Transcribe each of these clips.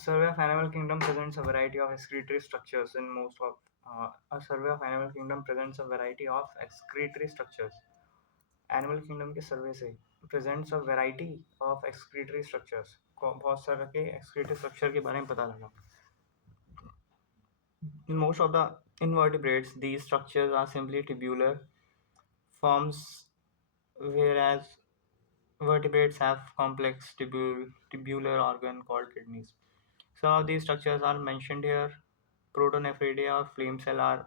survey of animal kingdom presents a variety of excretory structures in most of a survey of animal kingdom presents a variety of excretory structures. Animal kingdom के सर्वे से presents a variety of excretory structures को बहुत सारे के excretory structure के बारे में पता लगा. In most of the invertebrates, these structures are simply tubular forms, whereas vertebrates have complex tubular organ called kidneys. Some of these structures are mentioned here. Protonephridia or flame cell are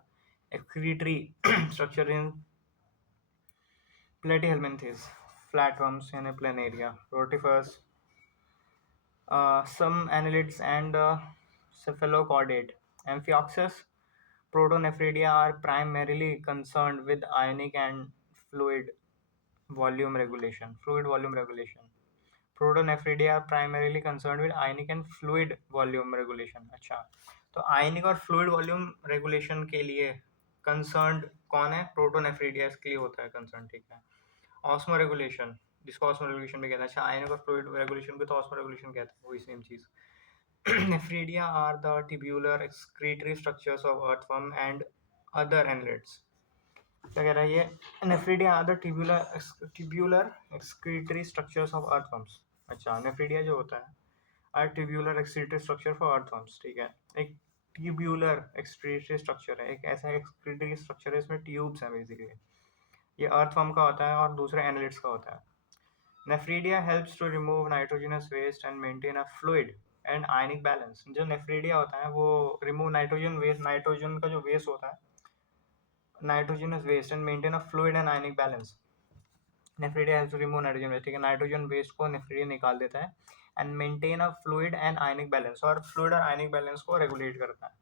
excretory structure in platyhelminthes, flatworms in a planaria, rotifers, some annelids, and cephalochordate. Amphioxus, Protonephridia are primarily concerned with ionic and fluid volume regulation. Protonephridia are primarily concerned with ionic and fluid volume regulation. अच्छा, तो ionic और fluid volume regulation के लिए concerned कौन है? Protonephridia इसके लिए होता है concerned, ठीक है. Osmo regulation, जिसको osmo regulation भी कहते हैं. अच्छा, ionic और fluid regulation को तो osmo regulation कहते हैं, वही सेम चीज. Nephridia are the tubular excretory structures of earthworm and other annelids. क्या कह रहा है ये? Nephridia are the tubular excretory structures of earthworms. अच्छा, nephridia जो होता है are tubular excretory structure for earthworms. ठीक है, एक tubular excretory structure है, एक ऐसा excretory structure है इसमें tubes हैं basically. ये earthworm का होता है और दूसरे annelids का होता है. Nephridia helps to remove nitrogenous waste and maintain a fluid and ionic balance. जो nephridia होता है वो remove nitrogen waste, nitrogen का जो waste होता है, nitrogenous waste, and maintain a fluid and ionic balance. Nephridia helps to remove nitrogen waste. ठीक है, नाइट्रोजन वेस्ट को नेफ्रिडिया निकाल देता है and maintain a fluid and ionic balance, और फ्लूइड और आयनिक बैलेंस को रेगुलेट करता है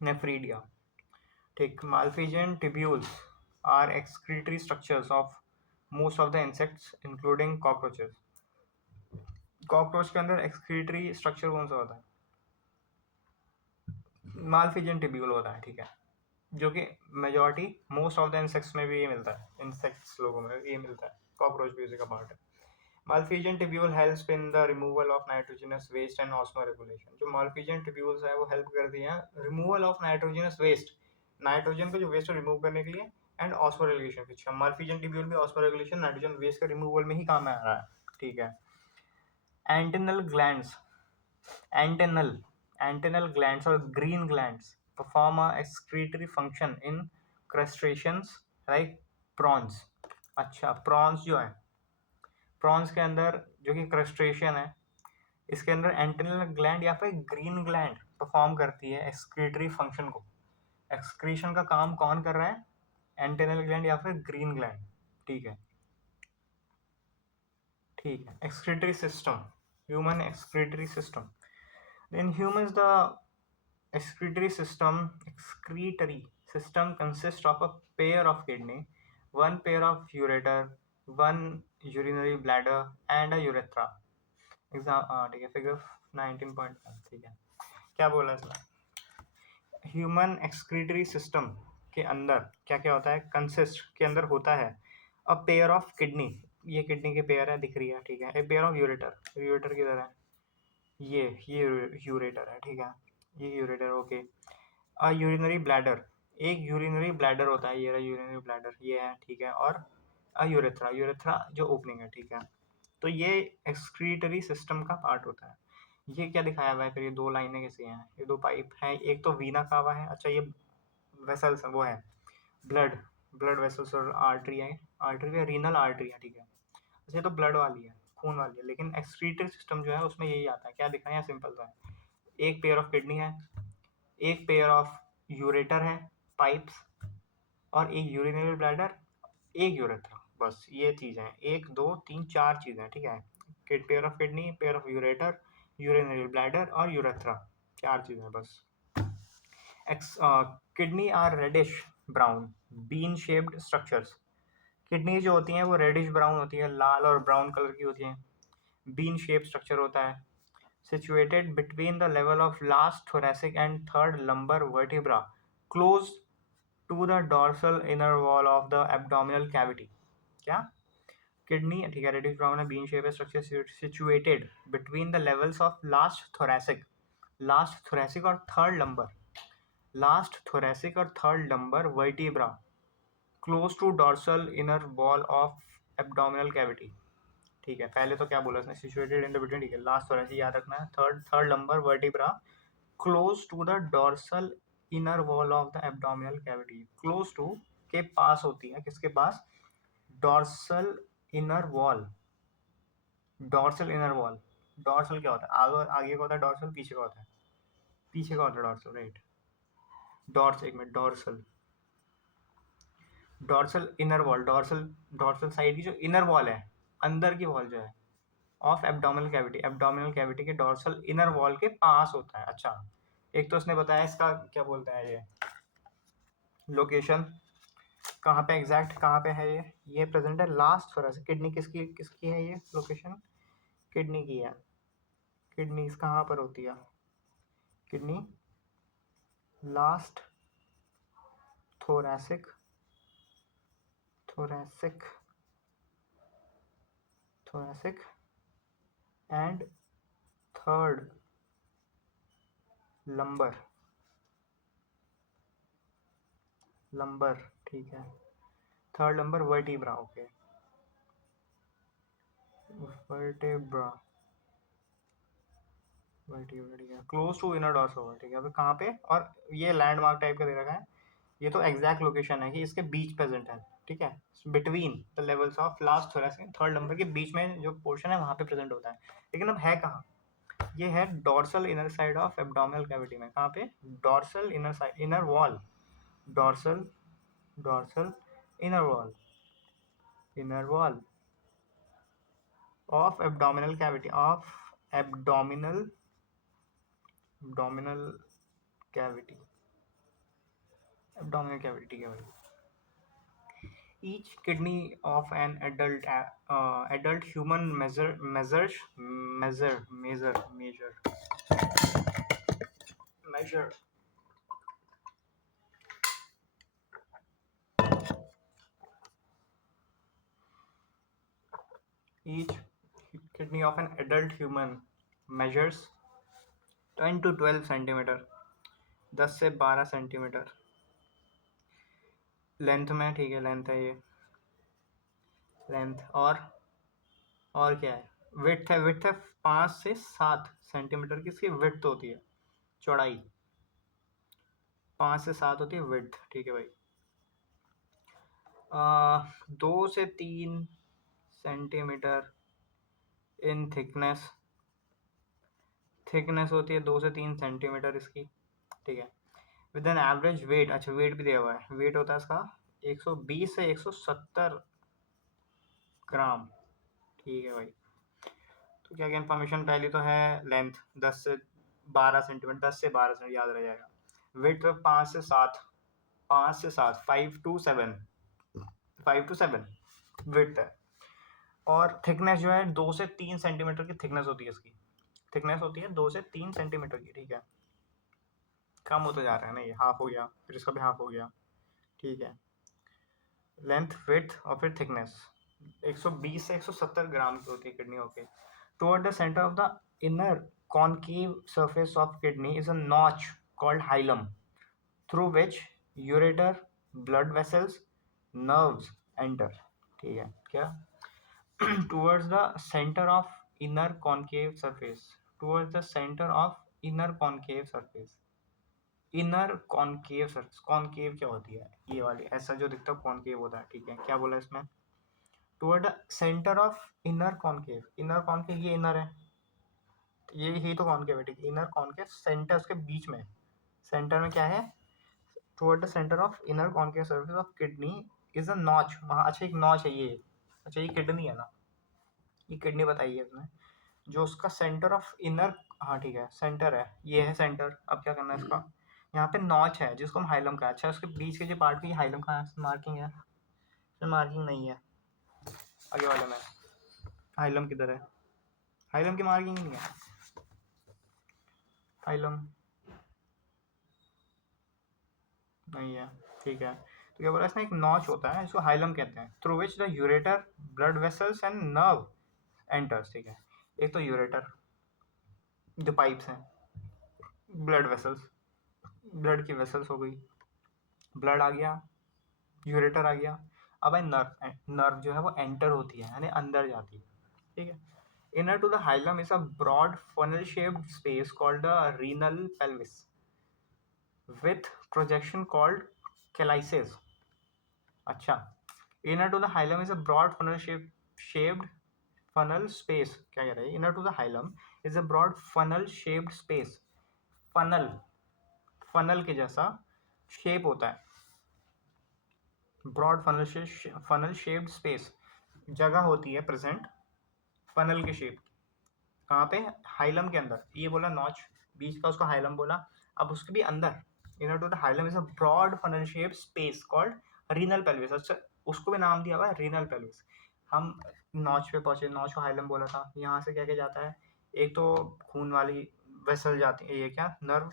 नेफ्रिडिया. ठीक, Malpighian tubules are excretory structures of most of the insects including cockroaches. Cockroach के अंदर एक्सक्रीटरी स्ट्रक्चर कौन सा होता है? माल्फिजियन टिब्यूल होता है. ठीक है, जो कि majority most of the insects में भी ये मिलता है, इंसेक्ट्स लोगों में ये मिलता है. कॉकरोच भी उसी का पार्ट है. Malpighian tubule helps in the removal of nitrogenous waste and osmoregulation. जो माल्फिजियन टिब्यूल्स है वो हेल्प करती हैं removal of nitrogenous waste, nitrogen का जो वेस्ट है रिमूव करने के लिए, एंड ऑस्मो रेगुलेशन. अच्छा, माल्फिजियन टिब्यूल भी ऑस्मो रेगुलेशन, नाइट्रोजन वेस्ट का रिमूवल में ही काम आ रहा है. ठीक है. एंटेनल ग्लैंड्स, एंटेनल ग्लैंड्स और green glands perform a excretory function in crustaceans like prawns. अच्छा, prawns जो है, प्रॉन्स के अंदर जो कि क्रस्टेशियन है, इसके अंदर एंटेनल ग्लैंड या फिर ग्रीन ग्लैंड परफॉर्म करती है एक्सक्रीटरी फंक्शन को. एक्सक्रीशन का काम कौन कर रहा है? एंटेनल ग्लैंड या फिर ग्रीन ग्लैंड. ठीक है, ठीक है. Excretory system, human excretory system. In humans the excretory system consists of a pair of kidney, one pair of ureter, one urinary bladder, and a urethra. ठीक है, फिगर 19.1. ठीक है, क्या बोला इसमें? ह्यूमन एक्सक्रीटरी सिस्टम के अंदर क्या क्या होता है? कंसिस्ट के अंदर होता है अ पेयर ऑफ किडनी, ये किडनी के पेयर है, दिख रही है. ठीक है, a pair of ureter, ureter किधर है? ये यूरेटर है. ठीक है, ये यूरेटर. ओके. अ यूरिनरी ब्लैडर, एक यूरिनरी ब्लैडर होता है, ये रहा यूरिनरी ब्लैडर, ये है. ठीक है, और अ यूरेथ्रा, यूरेथ्रा जो ओपनिंग है. ठीक है, तो ये एक्सक्रीटरी सिस्टम का पार्ट होता है. ये क्या दिखाया हुआ है फिर? ये दो लाइनें कैसी हैं? ये दो पाइप हैं, एक तो वीना का हुआ है. अच्छा, ये वेसल्स वो है ब्लड वेसल्स और आर्टरी है, आर्टरी है, रीनल आर्टरी है. ठीक है, अच्छा, ये तो ब्लड वाली है, खून वाली है, लेकिन एक्सक्रीटरी सिस्टम जो है उसमें यही आता है. क्या दिखाया है? सिंपल सा है, एक पेयर ऑफ किडनी है, एक पेयर ऑफ यूरेटर है, पाइप्स, और एक यूरिनरी ब्लैडर, एक यूरेथ्रा. बस ये चीज़ें हैं, 1 2 3 4 चीज़ें. ठीक है, pair of kidney, pair of ureter, urinary bladder और यूरेथ्रा, 4 चीज़ें बस. Kidney are reddish brown bean shaped structures. Kidney जो होती हैं वो रेडिश ब्राउन होती है, लाल और ब्राउन कलर की होती हैं. बीन शेप स्ट्रक्चर होता है. Situated between the level of last thoracic and third lumbar vertebra, close to the dorsal inner wall of the abdominal cavity. क्या? किडनी, ठीक है, रेडिश ब्राउन है, बीन शेप है, structure situated between the levels of last thoracic और third lumbar vertebra close to dorsal inner wall of abdominal cavity. ठीक है, पहले तो क्या बोला इसने, सिचुएटेड इन द बिटवीन, ठीक है, लास्ट थोरैसिक याद रखना है, third lumbar vertebra close to the dorsal inner wall of the abdominal cavity. Close to के पास होती है, किसके पास, डॉर्सल इनर वॉल। डॉर्सल क्या होता है, आगे का होता है डॉर्सल, पीछे का होता है, डॉर्सल, राइट। एक minute, dorsal inner wall, dorsal side की जो इनर वॉल है, अंदर की वॉल जो है, ऑफ एब्डोमिनल कैविटी के डॉर्सल इनर वॉल के पास होता है। अच्छा, एक तो उसने बताया इसका क्या बोलता है, ये लोकेशन कहाँ पे, एग्जैक्ट कहाँ पे है ये प्रेजेंट है लास्ट थोरैसिक। किडनी किसकी है ये लोकेशन, किडनी की है। किडनी कहाँ पर होती है, kidney last thoracic and third lumbar, ठीक है, third lumbar vertebra, okay, vertebra, close to inner dorsal, ठीक है। अभी कहाँ पे, और ये लैंडमार्क टाइप का दे रखा है, ये तो एग्जैक्ट लोकेशन है कि इसके बीच प्रेजेंट है, ठीक है, between the levels of last thoracic third lumbar के बीच में जो पोर्शन है वहाँ पे प्रेजेंट होता है। लेकिन अब है कहाँ, ये है dorsal inner side of abdominal cavity में। कहाँ पे, dorsal inner side, inner wall, dorsal inner wall of abdominal cavity, abdominal cavity, ठीक है भाई। Each kidney of an adult human measure each kidney of an adult human measures 10 to 12 centimetre, 10 से 12 centimetre length में, ठीक है, length है ये, length, और क्या है, विड्थ है, 5 से 7 सेंटीमीटर की इसकी विड्थ होती है, चौड़ाई 5 से 7 होती है विड्थ, ठीक है भाई। 2 से 3 सेंटीमीटर इन थिकनेस होती है 2 से 3 सेंटीमीटर इसकी, ठीक है। विद एन एवरेज वेट, अच्छा वेट भी दिया हुआ है, वेट होता है इसका 120 से 170 ग्राम, ठीक है भाई। तो क्या क्या इन्फॉर्मेशन, पहली तो है लेंथ 10 से 12 सेंटीमीटर, 10 से 12 सेंटीमीटर याद रह जाएगा। वेट 5 से 7 5 to 7 वेट है। और थिकनेस जो है 2 से 3 सेंटीमीटर की थिकनेस होती है इसकी, थिकनेस होती है 2 से 3 सेंटीमीटर की, ठीक है। कम होता जा रहा है ना, ये हाफ हो गया, फिर इसका भी हाफ हो गया, ठीक है। लेंथ, विड्थ और फिर थिकनेस 120 से 170 ग्राम की होती है kidney, okay. Toward the centre of the inner concave surface of kidney is a notch called hilum through which ureter, blood vessels, nerves enter, ठीक है क्या। towards the center of inner concave surface, inner concave surface, concave क्या होती है, ये वाली, ऐसा जो दिखता है कॉनकेव होता है, ठीक है। क्या बोला इसमें, toward the centre of inner concave, ये इनर है, ये ही तो कॉनकेव है, ठीक है। इनर कॉनकेव सेंटर, उसके बीच में, सेंटर में क्या है, toward the centre of inner concave surface of kidney is a notch, वहाँ, अच्छा एक नॉच है ये, अच्छा ये किडनी है ना, ये किडनी बताई है इसने, जो उसका सेंटर ऑफ इनर, हाँ ठीक है, सेंटर है, ये है सेंटर। अब क्या करना है इसका, यहाँ पे नॉच है जिसको हम हाइलम का, अच्छा उसके बीच के जो पार्ट की हाइलम का मार्किंग है, मार्किंग नहीं है आगे वाले में, हाइलम किधर है, हाइलम की मार्किंग नहीं है, हाइलम नहीं है, ठीक है। तो क्या बोला इसने, एक नॉच होता है, इसको हाइलम कहते हैं, through which the ureter, blood vessels and nerve enters. ठीक है, एक तो यूरेटर जो पाइप्स हैं, ब्लड वेसल्स, ब्लड की वेसल्स हो गई, ब्लड आ गया, यूरेटर आ गया। अब है नर्व, नर्व जो है वो एंटर होती है यानी अंदर जाती है। ठीक है, inner to the hilum is a broad funnel shaped space called the renal pelvis with projection called calyces. अच्छा, inner to the hilum is a broad shaped funnel space, क्या कह रहा है, inner to the hilum is a broad funnel shaped space, funnel, funnel के जैसा shape होता है, broad funnel shaped space, जगह होती है प्रेजेंट फनल के शेप, कहाँ पे, हाइलम के अंदर। ये बोला नॉच, बीच का उसको हाइलम बोला। अब उसके भी अंदर, inner to the hilum is a broad funnel shape space called renal pelvis. अच्छा, उसको भी नाम दिया हुआ है रीनल पेल्विस। हम नॉच पे पहुंचे, नॉच को हाइलम बोला था। यहाँ से क्या क्या जाता है, एक तो खून वाली वेसल जाती है, ये क्या, नर्व,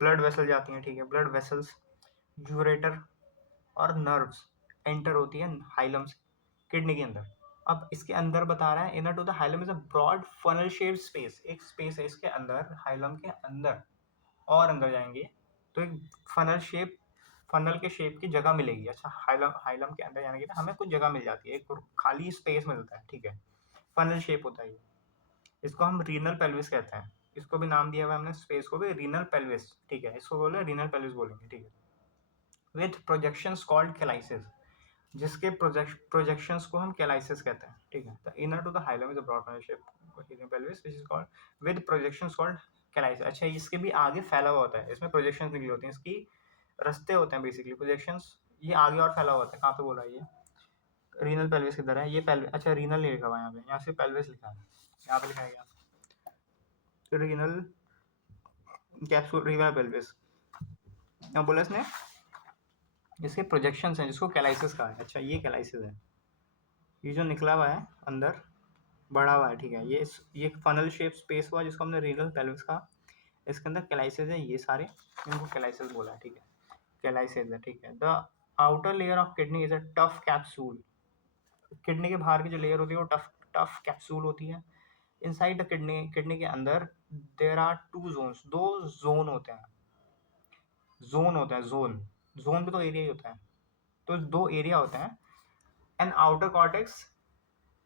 ब्लड वेसल जाती हैं। ठीक है, ब्लड वेसल्स, यूरेटर और नर्व्स एंटर होती है हाइलम से किडनी के अंदर। अब इसके अंदर बता रहा है, inner to the hilum is a broad funnel shaped space, एक स्पेस है इसके अंदर, हाइलम के अंदर, और अंदर जाएंगे तो एक फनल शेप, फनल के शेप की जगह मिलेगी। अच्छा, हाइलम, हाइलम के अंदर जाने के बाद हमें कुछ जगह मिल जाती है, एक खाली स्पेस मिलता है। ठीक है, फनल शेप होता है ये, इसको हम रीनल पेल्विस कहते हैं। इसको भी नाम दिया हुआ है हमने स्पेस को भी, रीनल पेल्विस। ठीक है, इसको बोले रीनल पेल्विस बोलेंगे। ठीक है, विथ प्रोजेक्शंस कॉल्ड कैलाइसिस, जिसके प्रोजेक्शंस को हम कैलाइसिस कहते हैं। ठीक है, the inner to the hilum is a broad funnel shape pelvis which is called with projections called calyces. अच्छा, इसके भी आगे फैला हुआ होता है, इसमें प्रोजेक्शंस निकले होते हैं, इसकी रास्ते होते हैं बेसिकली प्रोजेक्शंस, ये आगे और फैला हुआ होता है। कहाँ पे बोला ये, रीनल पेल्विस किधर है, ये पेल्विस, अच्छा रीनल नहीं लिखा हुआ यहाँ पे, यहाँ से पेल्विस लिखा है, यहाँ पे लिखा है क्या, रीनल कैप्सूल, रीनल पेल्विस। यहाँ बोला इसने इसके प्रोजेक्शंस हैं जिसको कैलाइसिस कहा है। अच्छा, ये कैलाइसिस है, ये जो निकला हुआ है अंदर, बढ़ा हुआ है। ठीक है, ये फनल शेप स्पेस हुआ जिसको हमने रीनल पेल्विस कहा, इसके अंदर कैलाइसिस है, ये सारे, इनको कैलाइसिस बोला है। ठीक है, कैलाइसिस है। ठीक है, the outer layer of kidney is a tough capsule, kidney के बाहर की जो लेयर होती है वो टफ टफ कैप्सूल होती है। इनसाइड द किडनी, किडनी के अंदर देयर आर टू जोन्स, दो जोन होते हैं, जोन होता है, जोन, जोन भी तो एरिया ही होता है, तो दो एरिया होते हैं, an outer cortex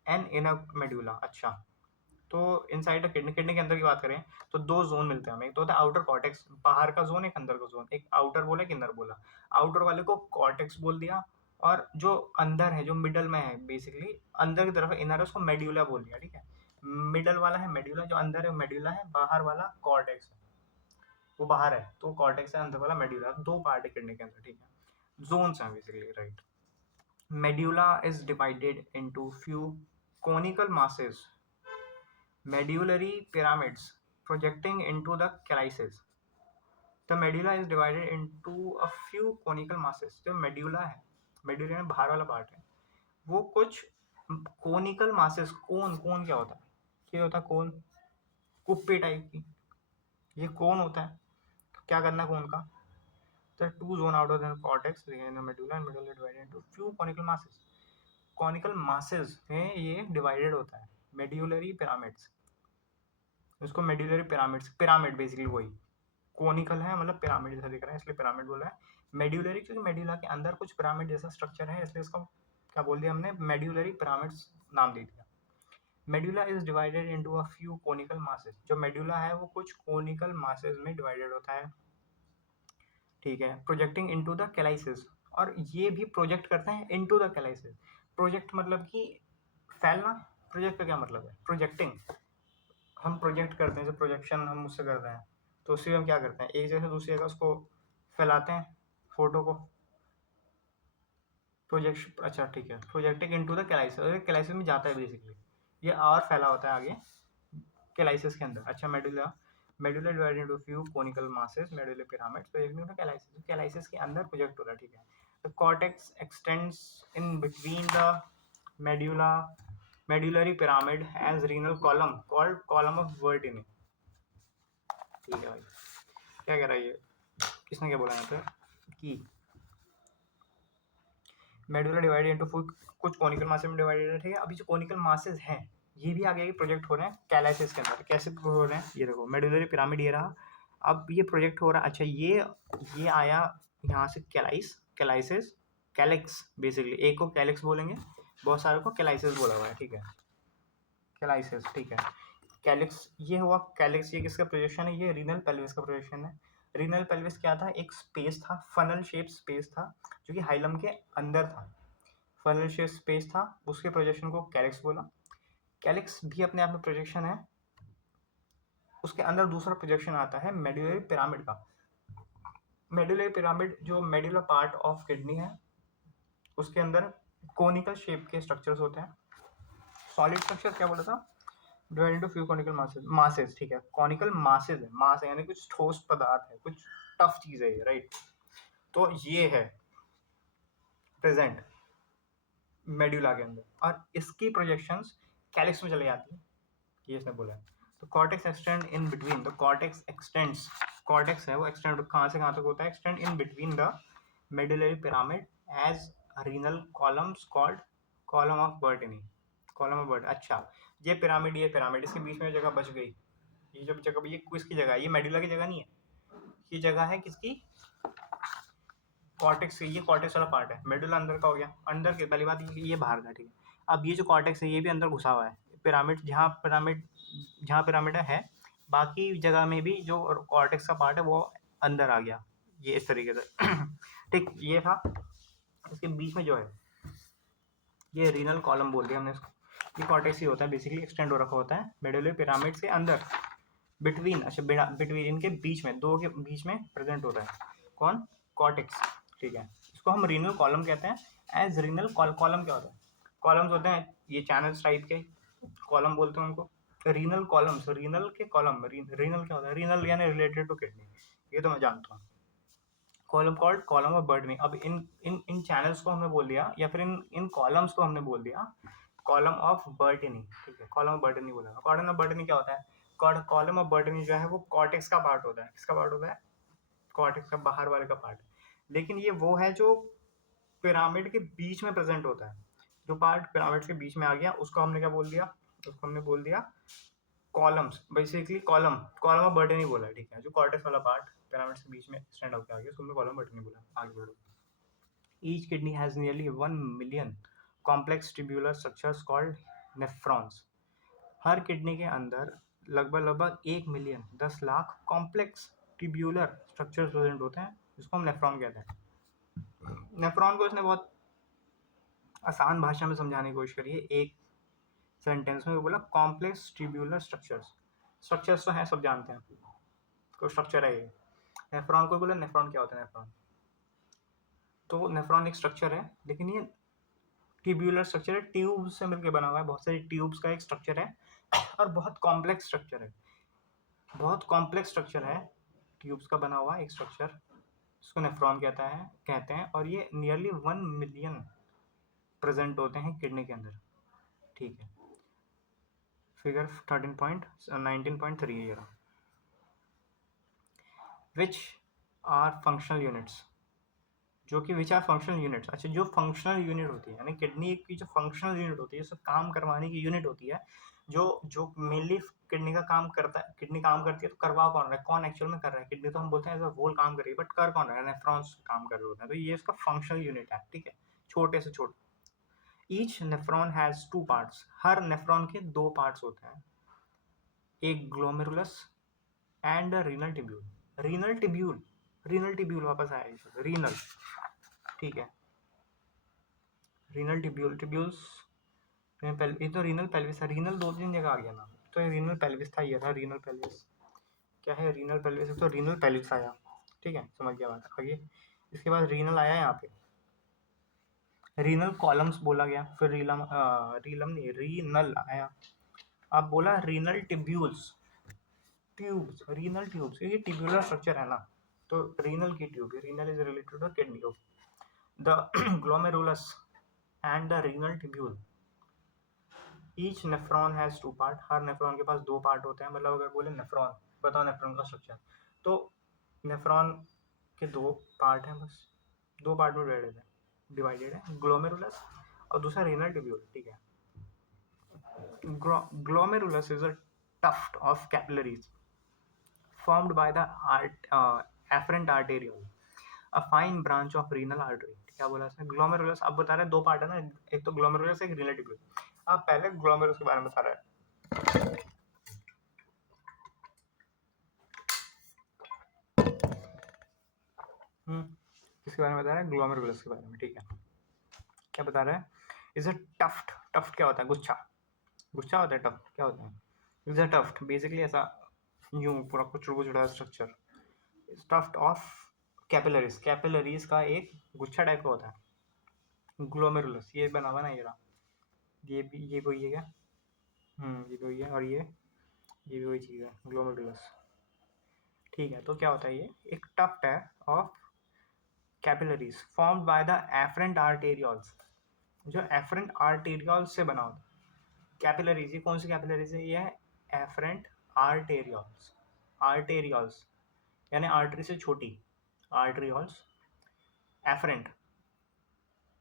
and inner medulla. अच्छा, तो इनसाइड द किडनी, किडनी के अंदर की बात करें तो दो जोन मिलते हैं हमें, एक तो होता है आउटर कॉर्टेक्स, बाहर का जोन, एक अंदर का जोन, एक आउटर बोला एक इंदर बोला। आउटर वाले को कॉर्टेक्स बोल दिया, और जो अंदर है, जो मिडल में है बेसिकली अंदर की तरफ इनर है, उसको मेड्यूला बोल दिया। ठीक है, मिडल वाला है मेड्यूला, जो अंदर है मेड्यूला है, बाहर वाला कॉर्टेक्स है, वो बाहर है तो कॉर्टेक्स है, अंदर वाला मेड्यूला, दो पार्ट है किडनी के अंदर। ठीक है, जोन्स हैं basically, right. Medulla is divided into few conical masses, medullary pyramids projecting into the calyces. The medulla is divided into a few conical masses. जो medulla है, medulla में बाहर वाला पार्ट है, वो कुछ conical masses, कोन, कोन क्या होता है, ये होता है कोन, कुप्पी टाइप की, ये कोन होता है। तो क्या करना है कोन का, the two zone out of the cortex in the medulla and medulla divided into few conical masses. conical masses में ये divided होता है, medullary pyramids, उसको मेड्यूलरी पिरामिड्स, पिरामिड बेसिकली वही, कोनिकल है मतलब पिरामिड जैसा दिख रहा है इसलिए पिरामिड बोला है। मेड्यूलरी क्योंकि मेड्यूला के अंदर कुछ पिरामिड जैसा स्ट्रक्चर है, इसलिए इसको क्या बोल दिया हमने, मेड्यूलरी पिरामिड्स नाम दे दिया। Medulla is divided into a few conical masses, जो मेड्यूला है वो कुछ कोनिकल मासेस में डिवाइडेड होता है। ठीक है, प्रोजेक्टिंग इनटू द कैलाइसिस, और ये भी प्रोजेक्ट करते हैं इनटू द कैलाइसिस। प्रोजेक्ट मतलब कि फैलना, प्रोजेक्ट का क्या मतलब है, प्रोजेक्टिंग, हम प्रोजेक्ट करते हैं, जो प्रोजेक्शन हम उससे करते हैं, तो उसी में हम क्या करते हैं, एक जगह से दूसरी जगह उसको फैलाते हैं, फोटो को, प्रोजेक्शन। अच्छा ठीक है, प्रोजेक्टिंग इनटू द कैलाइसिस, कैलाइसिस में जाता है बेसिकली, ये और फैला होता है आगे कैलाइसिस के अंदर। अच्छा, medulla, medulla divided into few conical masses, medulla pyramids, projecting into कैलाइसिस, कैलाइसिस के अंदर प्रोजेक्ट हो रहा है। ठीक है, the cortex x tends in between the medulla, medullary pyramid as renal column called column of Vertine। ठीक है भाई, क्या कह रहा है ये, किसने क्या बोला यहाँ पे कि मेडुला डिवाइडेड इनटू कुछ कॉनिकल मासेस में डिवाइडेड है, ठीक है। अभी जो कॉनिकल मासेस हैं ये भी आगे प्रोजेक्ट हो रहे हैं कैलाइसिस के अंदर। कैसे हो रहे हैं ये देखो, मेडुलरी पिरामिड ये रहा, अब ये प्रोजेक्ट हो रहा है। अच्छा ये आया यहाँ से कैलाइसिस कैलिक्स, बेसिकली एक को कैलिक्स बोलेंगे, बहुत सारे को कैलाइसिस बोला हुआ है, ठीक है। कैलाइसिस, ठीक है। कैलिक्स ये हुआ कैलिक्स, ये किसका प्रोजेक्शन है, ये रीनल पेल्विस का प्रोजेक्शन है। रीनल पेल्विस क्या था, एक स्पेस था, फनल शेप स्पेस था जो कि हाइलम के अंदर था। फनल शेप स्पेस था, उसके प्रोजेक्शन को कैलिक्स बोला। कैलिक्स भी अपने आप में प्रोजेक्शन है। उसके अंदर दूसरा प्रोजेक्शन आता है मेडुलरी पिरामिड का। मेडुलरी पिरामिड जो मेडुलर पार्ट ऑफ किडनी है उसके अंदर कोनिकल शेप के स्ट्रक्चर्स होते हैं। सॉलिड स्ट्रक्चर क्या बोला था, divided into few conical masses, ठीक है। कॉनिकल मासेस है, मास है यानी कुछ ठोस पदार्थ है, कुछ टफ चीज है ये, राइट। तो ये है प्रेजेंट मेडुला के अंदर, और इसकी प्रोजेक्शंस कैलिक्स में चले जाती है, ये इसने बोला है। तो cortex extend in between, the cortex extends, cortex है वो एक्सटेंड कहाँ से कहाँ तक होता है, extend in between the medullary pyramid as renal columns called column of Bertini, column of Bert. अच्छा ये पिरामिड इसके बीच में जगह बच गई, ये जब जगह, ये किसकी जगह है, ये मेडुला की जगह नहीं है, ये जगह है किसकी, कॉर्टेक्स से। ये कॉर्टेक्स वाला पार्ट है, मेडुला अंदर का हो गया, अंदर के पहली बात ये बाहर का, ठीक है। अब ये जो कॉर्टेक्स है ये भी अंदर घुसा हुआ है, जहाँ पिरामिड है, बाकी जगह में भी जो कॉर्टेक्स का पार्ट है वो अंदर आ गया, ये इस तरीके से ठीक ये था। इसके बीच में जो है ये रीनल कॉलम बोल दिया हमने इसको, ये कॉर्टेक्स ही होता है बेसिकली, एक्सटेंड हो रखा होता है मेडुलरी पिरामिड से अंदर, बिटवीन, अच्छा बिटवीन इनके बीच में, दो के बीच में प्रेजेंट होता है कौन, कॉर्टेक्स, ठीक है। इसको हम रीनल कॉलम कहते हैं। एज रीनल कॉलम क्या होता है, कॉलम्स होते हैं ये चैनल्स टाइप के, कॉलम बोलते हैं उनको। रीनल कॉलम्स, रीनल के कॉलम, रीनल क्या होता है, रीनल यानी रिलेटेड टू किडनी, ये तो मैं जानता हूँ। Column called column of Bertini. अब इन इन इन चैनल्स को हमने बोल दिया, या फिर इन इन कॉलम्स को हमने बोल दिया कॉलम ऑफ बर्टनी, ठीक है। कॉलम ऑफ बर्टनी बोला, कॉलम ऑफ बर्टनी क्या होता है, कॉलम ऑफ बर्टनी जो है वो कॉर्टेक्स का पार्ट होता है। किसका पार्ट होता है, कॉर्टेक्स का बाहर वाले का पार्ट। लेकिन ये वो है जो पिरामिड के बीच में प्रेजेंट होता है, जो पार्ट पिरामिड के बीच में आ गया उसको हमने क्या बोल दिया, उसको हमने बोल दिया columns, basically column, column of Bertini बोला है, ठीक है। जो कॉर्टेक्स वाला पार्ट पिरामिड के बीच में स्टैंड होकर आ गया उसको हमने कॉलम ऑफ बर्टनी बोला। आगे बढ़ो। Each kidney has nearly 1 million complex tubular structures called nephrons. Her kidney के अंदर लगभग 1 million 10 lakh complex tubular structures present होते हैं, जिसको हम नेफ्रॉन कहते हैं। नेफ्रॉन को इसने बहुत आसान भाषा में समझाने की कोशिश करी है, एक सेंटेंस में वो बोला कॉम्प्लेक्स ट्यूब्यूलर स्ट्रक्चर्स। स्ट्रक्चर्स तो हैं, सब जानते हैं, कोई स्ट्रक्चर है ये। नेफ्रॉन को बोला, नेफ्रॉन क्या होता है नेफ्रॉन, तो नेफ्रॉन एक स्ट्रक्चर है, लेकिन ये ट्यूब्यूलर स्ट्रक्चर है, ट्यूब से मिलकर बना हुआ है, बहुत सारी ट्यूब्स का एक स्ट्रक्चर है, और बहुत कॉम्प्लेक्स स्ट्रक्चर है, बहुत कॉम्प्लेक्स स्ट्रक्चर है, ट्यूब्स का बना हुआ एक स्ट्रक्चर, इसको नेफ्रॉन कहते हैं, और ये नियरली 1 मिलियन प्रेजेंट होते हैं किडनी के अंदर, ठीक है। फिगर 19.3 ये रहा। विच आर फंक्शनल यूनिट्स, जो कि विच आर फंक्शनल यूनिट्स, अच्छा जो फंक्शनल यूनिट होती है यानी किडनी की जो फंक्शनल यूनिट होती है, जो काम करवाने की यूनिट होती है, जो जो मेनली किडनी का काम करता है, किडनी काम करती है तो करवा कौन रहा है, कौन एक्चुअल में कर रहा है, किडनी तो हम बोलते हैं एज अ होल काम कर रही है, बट कर कौन रहा है, नेफ्रॉन्स काम कर रहे होते हैं, तो ये इसका फंक्शनल यूनिट है, ठीक है, छोटे से छोटे। Each nephron has 2 parts, her nephron के 2 पार्ट्स होते हैं, एक glomerulus and renal tubule. Renal tubule वापस आया, रीनल, ठीक है। रीनल टिब्यूल्स, ये तो रीनल पेल्विस है, रीनल 2-3 जगह आ गया ना, तो ये रीनल पेल्विस था, ये था रीनल पेल्विस। क्या है रीनल पेल्विस, तो रीनल पेल्विस आया, ठीक है, समझ गया बात। आगे इसके बाद रीनल आया, यहाँ पे रीनल कॉलम्स बोला गया, फिर रीलम नहीं रीनल आया, अब बोला renal tubules, tubes, renal tubes, ये टिब्यूलर स्ट्रक्चर है ना, तो रीनल की tube, renal is related to kidney, the glomerulus and the renal tubule. Each nephron has 2 part, हर नेफ्रॉन के पास 2 पार्ट होते हैं, मतलब अगर बोले नेफ्रॉन, बताओ नेफ्रॉन का स्ट्रक्चर, तो नेफ्रॉन के 2 पार्ट हैं, बस 2 पार्ट में डिवाइडेड है, डिवाइडेड है, ग्लोमेरुलस और दूसरा रीनल ट्यूब्यूल, ठीक है। Glomerulus is a tuft of capillaries formed by the afferent arteriole, a fine branch of renal artery। क्या बोला इसने? ग्लोमेरुलस। अब बता रहे हैं दो पार्ट है ना, एक तो ग्लोमेरुलस एक रीनल ट्यूब्यूल। अब पहले ग्लोमेरुलस के बारे में बता रहा है। किसके बारे में बता रहा है? ग्लोमेरुलस के बारे में, ठीक है। क्या बता रहा है? Is a tuft. टफ्ट क्या होता है? गुच्छा। गुच्छा होता है टफ्ट, क्या होता है? इज अ टफ्ट बेसिकली ऐसा यूं पूरा कुछ जुड़ा structure, tuft of capillaries. Capillaries का एक गुच्छा टाइप का होता है ग्लोमेरुलस। ये बना हुआ ना, ये रहा, ये भी, ये वही है क्या? ये वही है, और ये भी वही चीज़ है, ग्लोमेरुलस, ठीक है। तो क्या होता है? ये एक टफ्ट है of capillaries formed by the afferent arterioles, जो एफरेंट आर्टेरियोल्स से बना होता है। कैपिलरीज, ये कौन सी कैपिलरीज है? ये है एफरेंट आर्टेरियोल्स। आर्टेरियोल्स यानी आर्टरी से छोटी, आर्टेरियोल्स। एफरेंट,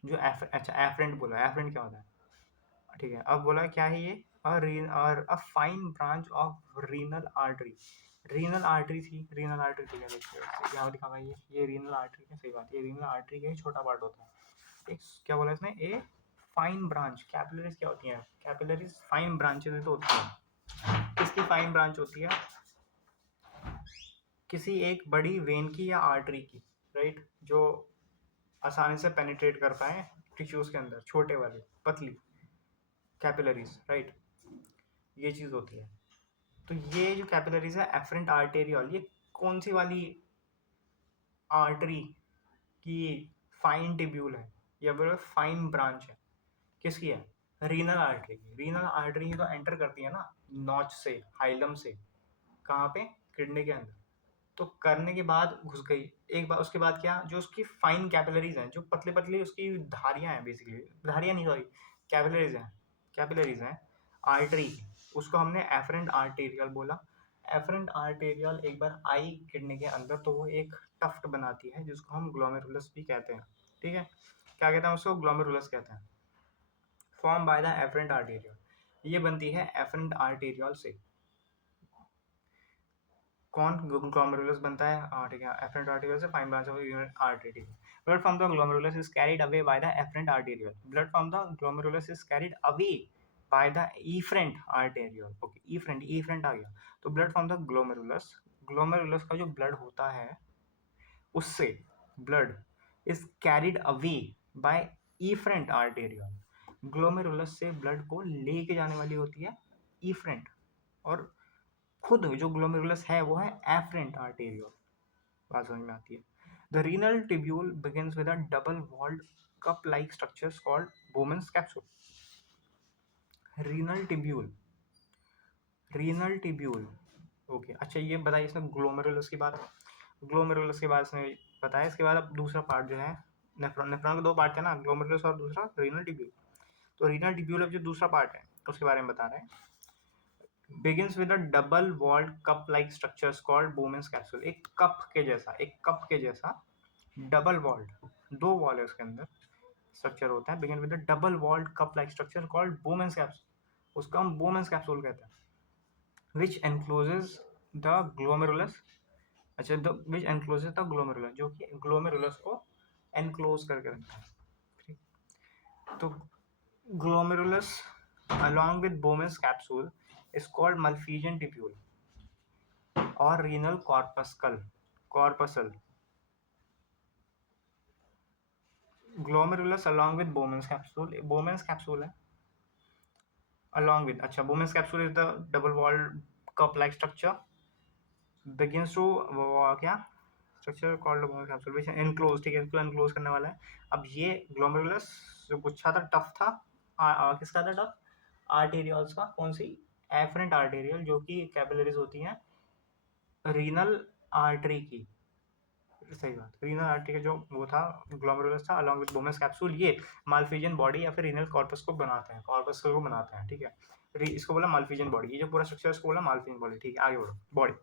जो अच्छा एफरेंट बोला, एफरेंट क्या होता है? ठीक है। अब बोला क्या है ये? और a fine branch of renal artery. Renal artery थी, रीनल आर्टरी थी, क्या लिखा हुआ है? ये रीनल आर्टरी है, सही बात। ये रीनल आर्टरी का छोटा पार्ट होता है। एक क्या बोला इसने? A fine branch. कैपिलरीज क्या होती हैं? कैपिलरीज फाइन ब्रांचेज तो होती हैं। किसकी फाइन ब्रांच होती है? किसी एक बड़ी वेन की या आर्टरी की, राइट, जो आसानी से पेनिट्रेट कर पाए टिश्यूज के अंदर, छोटे वाले पतली कैपिलरीज, राइट, ये चीज़ होती है। तो ये जो कैपिलरीज है एफरेंट आर्टेरियल, ये कौन सी वाली आर्टरी की फाइन टिब्यूल है, या फिर फाइन ब्रांच है? किसकी है? रीनल आर्टरी की। रीनल आर्टरी ही तो एंटर करती है ना नॉच से, हाइलम से, कहाँ पे? किडनी के अंदर। तो करने के बाद घुस गई एक बार, उसके बाद क्या? जो उसकी फाइन कैपिलरीज हैं, जो पतले पतले उसकी धारियां हैं, बेसिकली धारियां नहीं, सॉरी, कैपिलरीज हैं, कैपिलरीज हैं आर्टरी, उसको हमने एफरेंट आर्टेरियल बोला। एफरेंट आर्टेरियल एक बार आई किडनी के अंदर तो वो एक टफ्ट बनाती है जिसको हम ग्लोमेरुलस भी कहते हैं, ठीक है। क्या कहते हैं उसको? ग्लोमेरुलस कहते हैं। Form by the efferent arterial, ये बनती है एफरेंट आर्टेरियल से। कौन? ग्लोमेरुलस बनता है, ठीक है, एफरेंट आर्टेरियल से, fine branch of urinary artery, ठीक है। Blood from the glomerulus is carried away by the efferent arteriole. Blood from the glomerulus is carried away by the efferent arteriole. Okay, efferent, efferent आ गया। तो blood from the glomerulus, glomerulus का जो blood होता है उससे blood is carried away by efferent arteriole. Glomerulus से blood को लेके जाने वाली होती है इफरेंट, और खुद जो ग्लोमेरुलस है वो है एफरेंट आर्टेरियल। बात समझ में आती है? The renal tubule begins with a double walled cup like structures called Bowman's capsule. Renal tubule, renal tubule, okay. अच्छा ये बताइए, इसमें ग्लोमेरुलस की बात, ग्लोमेरुलस के बाद इसने बताया। इसके बाद अब दूसरा पार्ट जो है नेफ्रॉन। नेफ्रॉन के दो पार्ट है ना, ग्लोमेरुलस और दूसरा रीनल ट्यूब्यूल। तो रीनल ट्यूब्यूल अब जो दूसरा पार्ट है उसके बारे में बता रहे हैं। begins with a double walled cup like structures called Bowman's capsule। एक कप के जैसा, एक कप के जैसा डबल वॉल्ड, दो वॉल है उसके अंदर, स्ट्रक्चर होता है। begin with a double walled cup like structure called Bowman's capsule, उसका हम Bowman's capsule कहते हैं। which encloses the glomerulus, अच्छा which encloses the glomerulus, जो कि ग्लोमेरुलस को एनक्लोज करके रखता है, ठीक। तो glomerulus along with Bowman's capsule is called Malpighian tubule और renal corpuscle। Glomerulus along with Bowman's capsule, Bowman's capsule है along with, अच्छा Bowman's capsule is the double walled cup like structure begins to क्या structure called Bowman's capsule which enclose, ठीक है, इसको enclose करने वाला है। अब ये ग्लोमेरुलस जो गुच्छा था, टफ था, किसका था टफ? आर्टेरियल्स का। कौन सी? एफरेंट आर्टेरियल, जो कि कैपिलरीज होती हैं रीनल आर्टरी की, सही बात। रीनल आर्टरी का जो वो था ग्लोमेरुलस था अलॉन्ग विद बोमेन्स कैप्सूल, ये मालफिजियन बॉडी या फिर रीनल कॉर्पस को बनाते हैं, कॉर्पस को बनाते हैं, ठीक है। इसको बोला मालफिजियन बॉडी, ये जो पूरा स्ट्रक्चर इसको बोला मालफिजियन बॉडी, ठीक है। आगे बढ़ो, बॉडी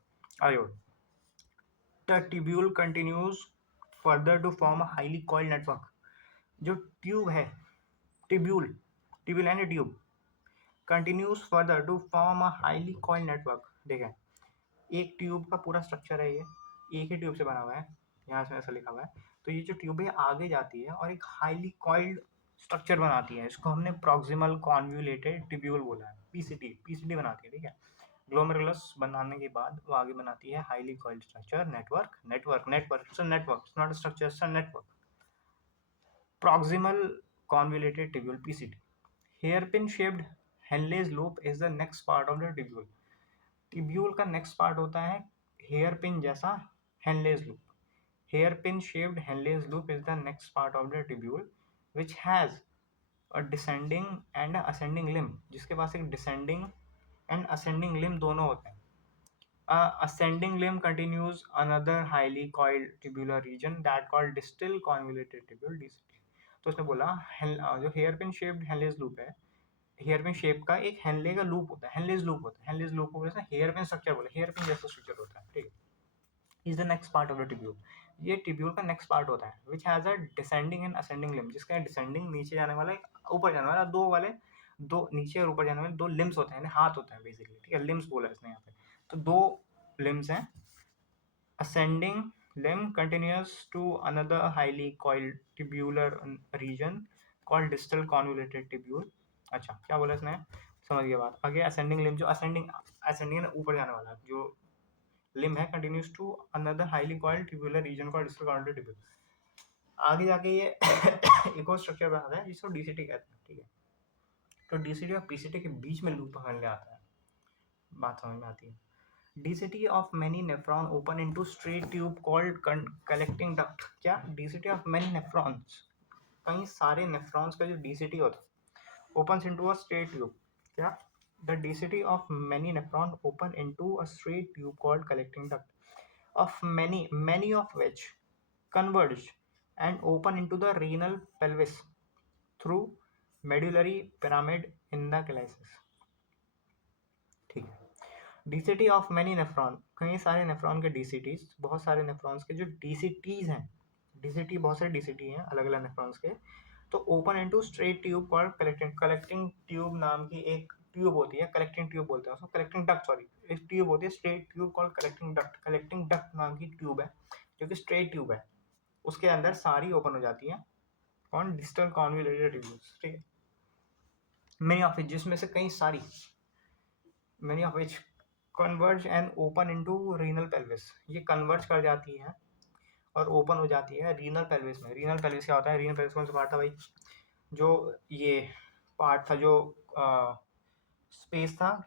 आगे बढ़ो। The tubule continues further to form a highly coiled network. जो ट्यूब है, tubule and tube continues further to form a highly coiled network. देखें, एक ट्यूब का पूरा स्ट्रक्चर है, ये एक ही ट्यूब से बना हुआ है, यहाँ से ऐसा लिखा हुआ है। तो ये जो ट्यूब है आगे जाती है और एक हाईली कॉइल्ड स्ट्रक्चर बनाती है। इसको हमने प्रॉक्सिमल कॉन्वोल्यूटेड ट्यूब्यूल बोला है, पीसीटी बनाती है, ठीक है। ग्लोमेरुलस बनाने के बाद वो आगे बनाती है highly coiled structure, network not a structure, it's a network. Proximal convoluted tubule, PCT. Hairpin shaped Henle's loop is the next part of the tubule. Tubule का नेक्स्ट पार्ट होता है हेयर पिन जैसा Henle's loop. Hair pin shaped Henle's loop is the next part of the tubule which has a descending and ascending limb, जिसके पास एक descending and ascending limb दोनों होते हैं। Ascending limb continues another highly coiled tubular region that called distal convoluted tubule, DCT। तो उसने बोला जो hair pin shaped Henle's loop है, हेयर पिन शेप का एक हेनले का लूप होता है, हेनलेज लूप होता है। हेनलेज लूप को जैसे हेयर पिन स्ट्रक्चर बोले, हेयर पिन जैसा स्ट्रक्चर होता है, ठीक है। Is the next part of the tubule. ये ट्यूब्यूल का नेक्स्ट पार्ट होता है विच has a descending and ascending limb, जिसका डिसेंडिंग नीचे जाने वाला, ऊपर जाने वाला, दो नीचे और ऊपर जाने वाले दो लिम्स होते हैं, हाथ होते हैं बेसिकली, ठीक है। लिम्स बोला इसने यहाँ पे, तो दो limbs हैं। ascending limb continues to another highly coiled tubular region called distal convoluted tubule। अच्छा, क्या बोला इसने, समझ गया बात। आगे ascending limb, जो ascending ऊपर जाने वाला जो limb है, continues to another highly coiled tubular region called distal convoluted tubule। आगे जाके ये एक और स्ट्रक्चर बनाता है जिसको डीसीटी कहते हैं, ठीक है। तो डीसीटी और पीसीटी के बीच में लूप पकड़ने आता है, बात समझ में आती है। DCT of many nephron open into straight tube called collecting duct। क्या DCT of many nephrons, कई सारे nephrons का जो DCT होता है opens into a straight tube। क्या the DCT of many nephron open into a straight tube called collecting duct of many of which converge and open into the renal pelvis through medullary pyramid in the calyces, ठीक है। DCT of many nephron, कई सारे nephron के डीसीटीज, बहुत सारे nephrons के जो डीसीटीज हैं, डीसीटी बहुत सारे डीसीटी हैं अलग अलग नेफ्रॉन्स के। तो open into straight tube called collecting tube नाम की एक ट्यूब होती है, कलेक्टिंग ट्यूब बोलते हैं उसको, कलेक्टिंग डक्ट, सॉरी, एक ट्यूब होती है straight tube called collecting duct नाम की ट्यूब है, जो कि स्ट्रेट ट्यूब है, उसके अंदर सारी ओपन हो जाती है ऑन डिस्टल कॉन्वोल्यूटेड ट्यूब्यूल्स, ठीक है। मेनी ऑफ जिसमें से कई सारी, many of which converge and open into renal pelvis, ये कन्वर्ज कर जाती है और ओपन हो जाती है रीनल पेल्विस में। रीनल पेल्विस क्या होता है, रीनल पेल्विस कौन सा पार्ट था भाई, जो ये पार्ट था जो स्पेस था,